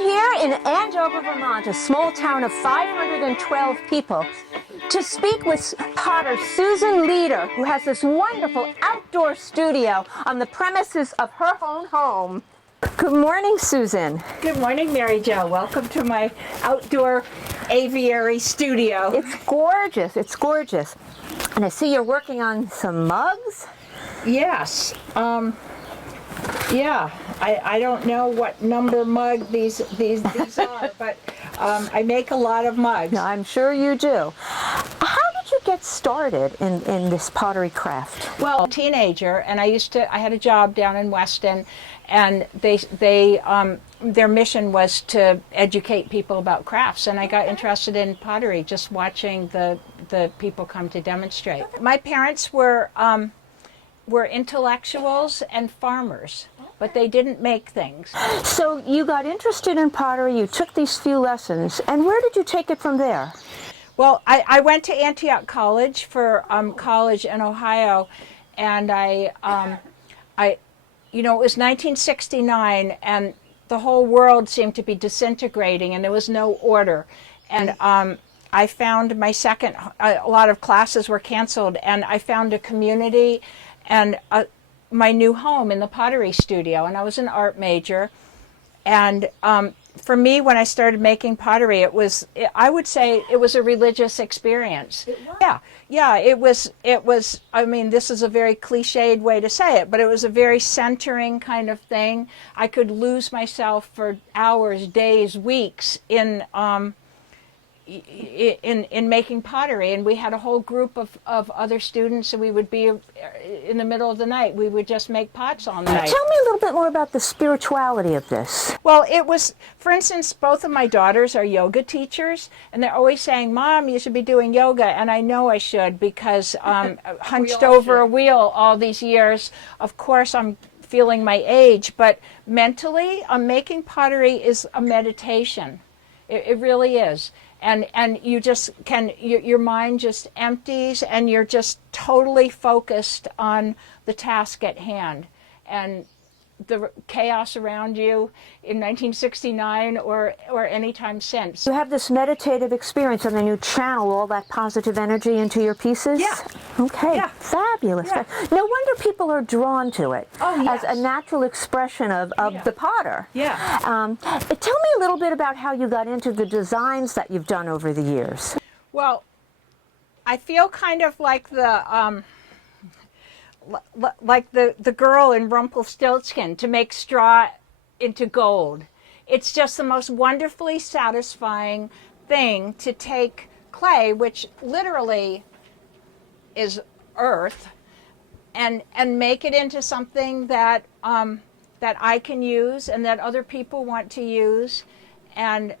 here in Andover, Vermont, a small town of 512 people, to speak with potter Susan Leader, who has this wonderful outdoor studio on the premises of her own home. Good morning, Susan. Good morning, Mary Jo. Welcome to my outdoor aviary studio. It's gorgeous. It's gorgeous. And I see you're working on some mugs. Yes. Yeah. I don't know what number mug these are, but I make a lot of mugs. I'm sure you do. How did you get started in this pottery craft? Well, a teenager, and I had a job down in Weston, and their mission was to educate people about crafts, and I got interested in pottery just watching the people come to demonstrate. My parents were intellectuals and farmers, but they didn't make things. So you got interested in pottery, you took these few lessons, and where did you take it from there? Well, I went to Antioch College for college in Ohio, and it was 1969, and the whole world seemed to be disintegrating, and there was no order. And I found a lot of classes were canceled, and I found a community and my new home in the pottery studio. And I was an art major. And for me, when I started making pottery, I would say it was a religious experience. It was? Yeah, it was, I mean, this is a very cliched way to say it, but it was a very centering kind of thing. I could lose myself for hours, days, weeks in making pottery, and we had a whole group of other students, and we would be in the middle of the night, we would just make pots all night. Tell me a little bit more about the spirituality of this. Well, it was, for instance, both of my daughters are yoga teachers, and they're always saying, Mom, you should be doing yoga, and I know I should, because hunched over a wheel all these years, of course I'm feeling my age, but mentally, making pottery is a meditation. It really is. And you just your mind just empties, and you're just totally focused on the task at hand. And the chaos around you in 1969 or any time since. You have this meditative experience, and then you channel all that positive energy into your pieces? Yeah. Okay, yeah. Fabulous. Yeah. No wonder people are drawn to it yes. as a natural expression of the potter. Yeah. Tell me a little bit about how you got into the designs that you've done over the years. Well, I feel kind of like the girl in Rumpelstiltskin, to make straw into gold. It's just the most wonderfully satisfying thing to take clay, which literally is earth, and make it into something that that I can use and that other people want to use, and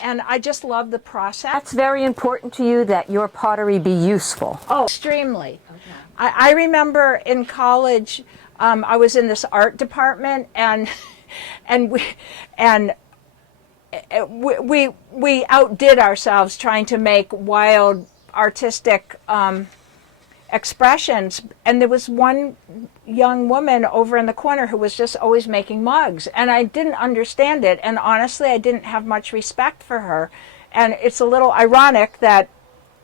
I just love the process. That's very important to you, that your pottery be useful. Oh, extremely. Okay. I remember in college, I was in this art department, and we outdid ourselves trying to make wild artistic expressions. And there was one young woman over in the corner who was just always making mugs, and I didn't understand it. And honestly, I didn't have much respect for her. And it's a little ironic that,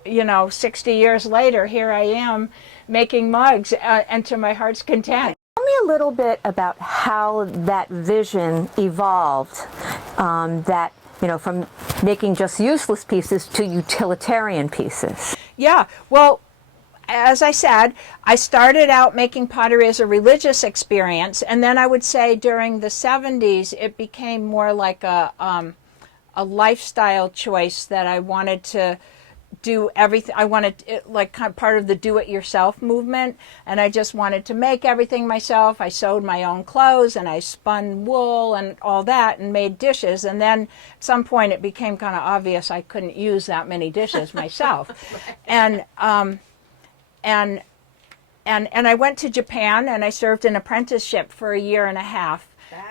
60 years later, here I am making mugs, and to my heart's content. Tell me a little bit about how that vision evolved, from making just useless pieces to utilitarian pieces. Yeah, well, as I said, I started out making pottery as a religious experience, and then I would say during the 70s it became more like a lifestyle choice, that I wanted to do everything. I wanted it, like, kind of part of the do-it-yourself movement, and I just wanted to make everything myself. I sewed my own clothes, and I spun wool and all that, and made dishes. And then at some point it became kind of obvious I couldn't use that many dishes myself. Right. And I went to Japan, and I served an apprenticeship for a year and a half.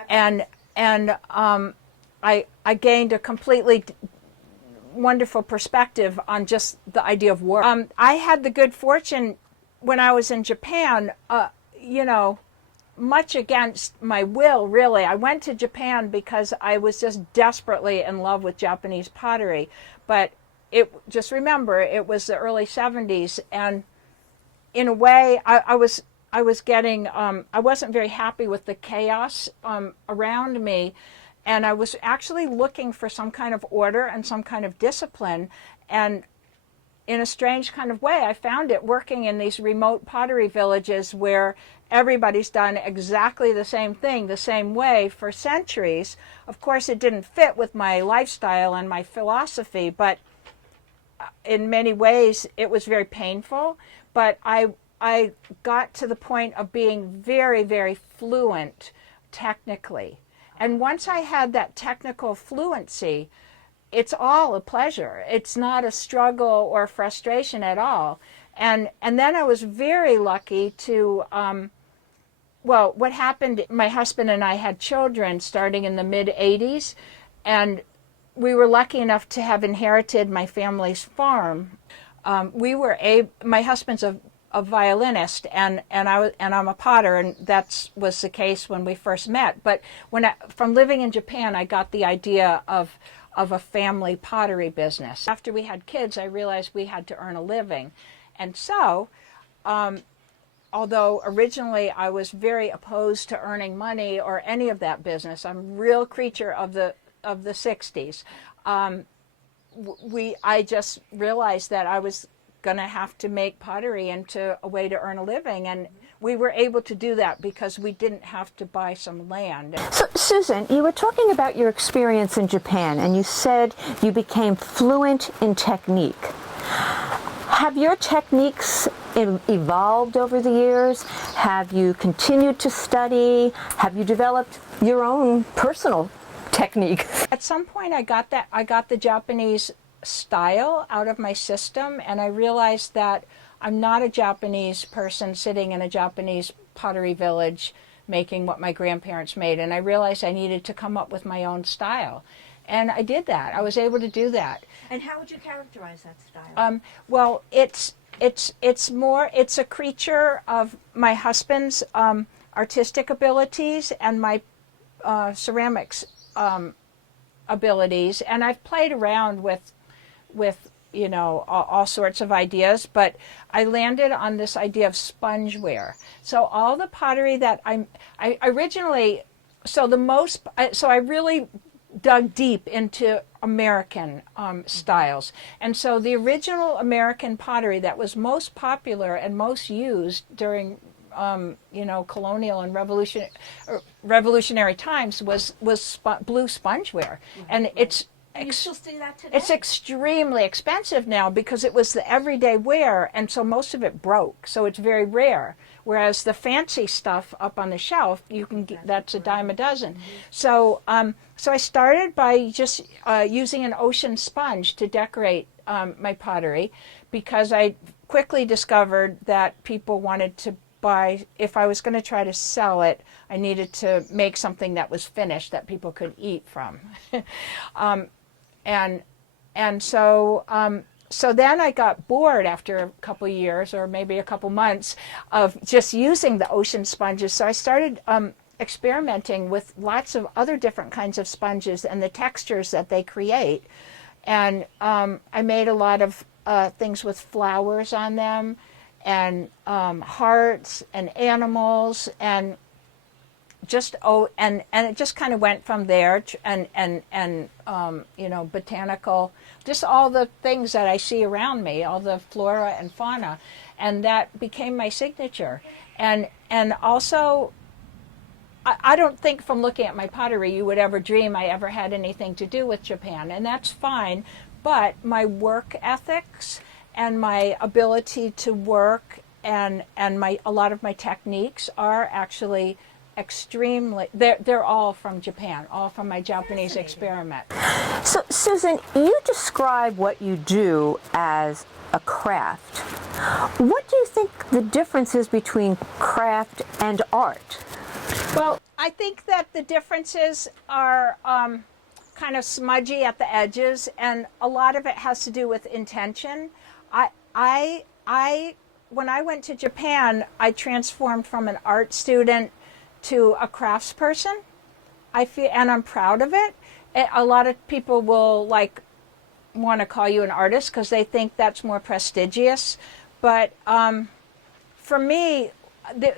And I gained a completely wonderful perspective on just the idea of work. I had the good fortune when I was in Japan, much against my will, really. I went to Japan because I was just desperately in love with Japanese pottery. But just remember, it was the early 70s, and in a way, I was getting, I wasn't very happy with the chaos around me, and I was actually looking for some kind of order and some kind of discipline. And in a strange kind of way, I found it working in these remote pottery villages where everybody's done exactly the same thing, the same way for centuries. Of course, it didn't fit with my lifestyle and my philosophy, but in many ways, it was very painful. But I got to the point of being very, very fluent technically. And once I had that technical fluency, it's all a pleasure. It's not a struggle or frustration at all. And then I was very lucky to, well, what happened, my husband and I had children starting in the mid-'80s, and we were lucky enough to have inherited my family's farm. My husband's a violinist, and I'm a potter, and that was the case when we first met. But from living in Japan, I got the idea of a family pottery business. After we had kids, I realized we had to earn a living, and so although originally I was very opposed to earning money or any of that business, I'm a real creature of the 60s. I just realized that I was going to have to make pottery into a way to earn a living, and we were able to do that because we didn't have to buy some land. So, Susan, you were talking about your experience in Japan, and you said you became fluent in technique. Have your techniques evolved over the years? Have you continued to study? Have you developed your own personal technique? At some point, I got the Japanese style out of my system, and I realized that I'm not a Japanese person sitting in a Japanese pottery village making what my grandparents made, and I realized I needed to come up with my own style, and I did that. I was able to do that. And how would you characterize that style? Well, it's a creature of my husband's artistic abilities and my ceramics abilities, and I've played around with all sorts of ideas, but I landed on this idea of spongeware. So all the pottery that I originally, so I really dug deep into American styles. And so the original American pottery that was most popular and most used during colonial and revolutionary times was blue spongeware. And you still see that today? It's extremely expensive now because it was the everyday wear, and so most of it broke. So it's very rare. Whereas the fancy stuff up on the shelf, you can get, that's a dime a dozen. So I started by just using an ocean sponge to decorate my pottery, because I quickly discovered that people wanted to buy, if I was going to try to sell it, I needed to make something that was finished that people could eat from. So then I got bored after a couple of years, or maybe a couple months, of just using the ocean sponges. So I started experimenting with lots of other different kinds of sponges and the textures that they create. And I made a lot of things with flowers on them, and hearts and animals, and just and it just kind of went from there, and botanical, just all the things that I see around me, all the flora and fauna, and that became my signature. And also, I don't think from looking at my pottery you would ever dream I ever had anything to do with Japan, and that's fine. But my work ethics and my ability to work and a lot of my techniques are actually extremely, they're all from Japan, all from my Japanese experiment. So, Susan, you describe what you do as a craft. What do you think the difference is between craft and art? Well, I think that the differences are kind of smudgy at the edges, and a lot of it has to do with intention. When I went to Japan, I transformed from an art student to a craftsperson. I feel, and I'm proud of it. A lot of people will like want to call you an artist because they think that's more prestigious. But for me,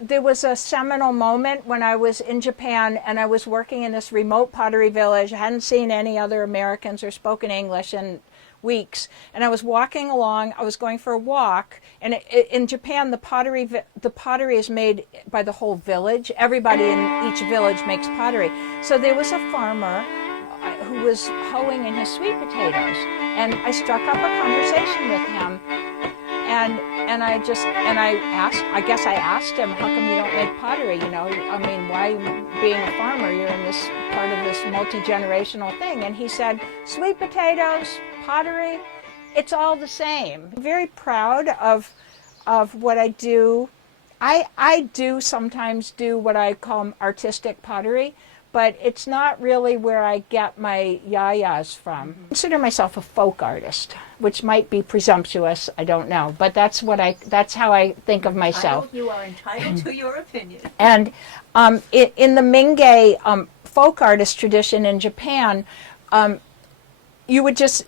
there was a seminal moment when I was in Japan and I was working in this remote pottery village. I hadn't seen any other Americans or spoken English in weeks. And I was walking along, I was going for a walk. And in Japan, the pottery is made by the whole village. Everybody in each village makes pottery. So there was a farmer who was hoeing in his sweet potatoes. And I struck up a conversation with him. And I guess I asked him, how come you don't make pottery? You know, I mean, why, being a farmer, you're in this part of this multi-generational thing? And he said, sweet potatoes, pottery, it's all the same. I'm very proud of what I do. I do sometimes do what I call artistic pottery, but it's not really where I get my yayas from. I consider myself a folk artist, which might be presumptuous, I don't know, but that's how I think of myself. You are entitled to your opinion. And in the Mingei folk artist tradition in Japan, you would just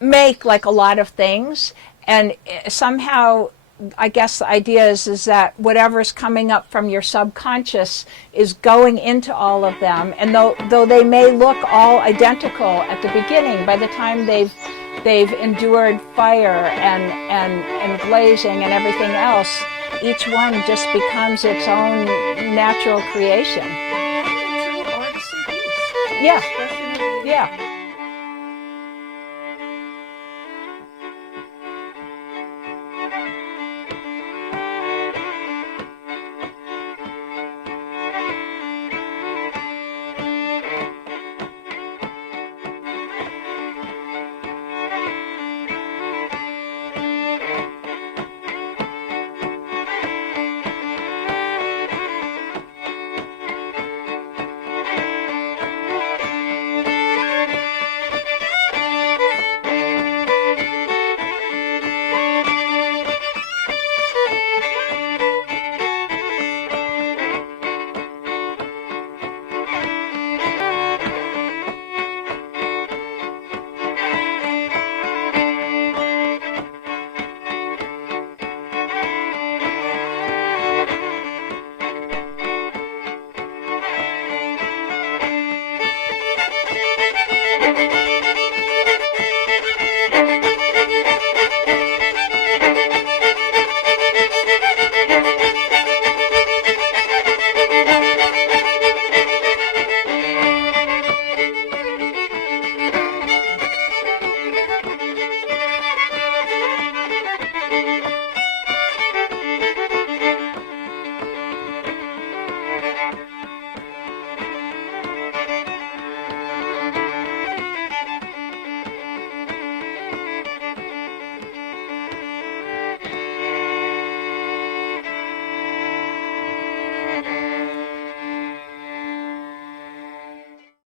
make like a lot of things, and somehow I guess the idea is that whatever's coming up from your subconscious is going into all of them, and though they may look all identical at the beginning, by the time they've endured fire and glazing and everything else, each one just becomes its own natural creation. True artistry piece. Yeah, yeah.